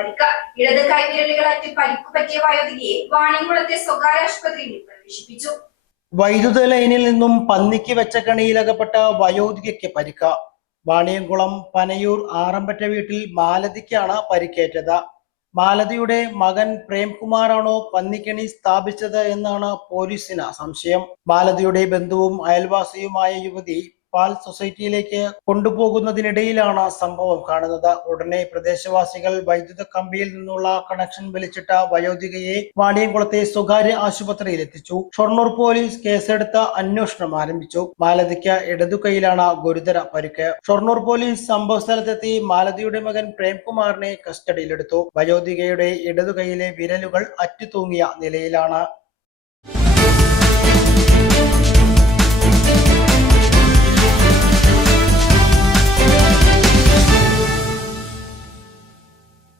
പരിക്ക്. ഇടത് കൈവിരലുകളറ്റ് പരിക്ക് പറ്റിയ വയോധികയെ വാണിയംകുളത്തെ സ്വകാര്യ ആശുപത്രിയിൽ പ്രവേശിപ്പിച്ചു. വൈദ്യുത ലൈനിൽ നിന്നും പന്നിക്ക് വെച്ച കണിയിലകപ്പെട്ട വയോധികയ്ക്ക് പരിക്ക്. വാണിയംകുളം പനയൂർ ആറമ്പറ്റ വീട്ടിൽ മാലതിക്കാണ് പരിക്കേറ്റത്. മാലതിയുടെ മകൻ പ്രേംകുമാറാണോ പന്നിക്കണി സ്ഥാപിച്ചത് എന്നാണ് പോലീസിന് സംശയം. മാലതിയുടെ ബന്ധുവും അയൽവാസിയുമായ യുവതി പാൽ സൊസൈറ്റിയിലേക്ക് കൊണ്ടുപോകുന്നതിനിടയിലാണ് സംഭവം കാണുന്നത്. ഉടനെ പ്രദേശവാസികൾ വൈദ്യുത കമ്പിയിൽ നിന്നുള്ള കണക്ഷൻ വലിച്ചിട്ട വയോധികയെ വാണിയംകുളത്തെ സ്വകാര്യ ആശുപത്രിയിൽ എത്തിച്ചു. ഷൊർണൂർ പോലീസ് കേസെടുത്ത് അന്വേഷണം ആരംഭിച്ചു. മാലതിക്ക് ഇടതുകൈയിലാണ് ഗുരുതര പരിക്ക്. ഷൊർണൂർ പോലീസ് സംഭവ സ്ഥലത്തെത്തി മാലതിയുടെ മകൻ പ്രേംകുമാറിനെ കസ്റ്റഡിയിലെടുത്തു. വയോധികയുടെ ഇടതുകൈയിലെ വിരലുകൾ അറ്റുതൂങ്ങിയ നിലയിലാണ്.